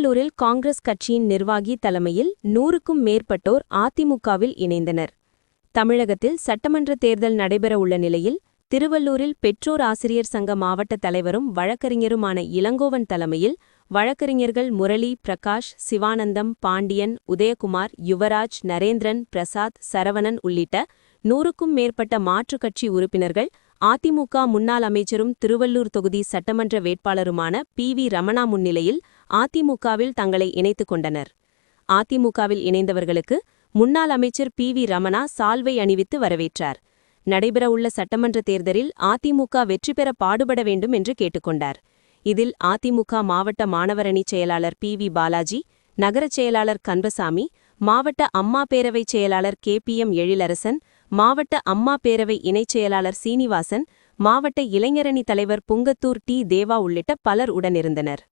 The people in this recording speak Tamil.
திருவள்ளூரில் காங்கிரஸ் கட்சியின் நிர்வாகி தலைமையில் 100க்கும் மேற்பட்டோர் அதிமுகவில் இணைந்தனர். தமிழகத்தில் சட்டமன்ற தேர்தல் நடைபெறவுள்ள நிலையில் திருவள்ளூரில் பெற்றோர் ஆசிரியர் சங்க மாவட்ட தலைவரும் வழக்கறிஞருமான இளங்கோவன் தலைமையில் வழக்கறிஞர்கள் முரளி, பிரகாஷ், சிவானந்தம், பாண்டியன், உதயகுமார், யுவராஜ், நரேந்திரன், பிரசாத், சரவணன் உள்ளிட்ட 100க்கும் மேற்பட்ட மாற்றுக் கட்சி உறுப்பினர்கள் அதிமுக முன்னாள் அமைச்சரும் திருவள்ளூர் தொகுதி சட்டமன்ற வேட்பாளருமான பி.வி. ரமணா முன்னிலையில் அதிமுகவில் தங்களை இணைத்துக் கொண்டனர். அதிமுகவில் இணைந்தவர்களுக்கு முன்னாள் அமைச்சர் பி.வி. ரமணா சால்வை அணிவித்து வரவேற்றார். நடைபெறவுள்ள சட்டமன்ற தேர்தலில் அதிமுக வெற்றி பெற பாடுபட வேண்டும் என்று கேட்டுக்கொண்டார். இதில் அதிமுக மாவட்ட மாணவரணி செயலாளர் பி.வி. பாலாஜி, நகரச் செயலாளர் கந்தசாமி, மாவட்ட அம்மா பேரவைச் செயலாளர் கே.பி.எம். எழிலரசன், மாவட்ட அம்மா பேரவை இணைச் செயலாளர் சீனிவாசன், மாவட்ட இளைஞரணி தலைவர் புங்கத்தூர் டி. தேவா உள்ளிட்ட பலர் உடனிருந்தனர்.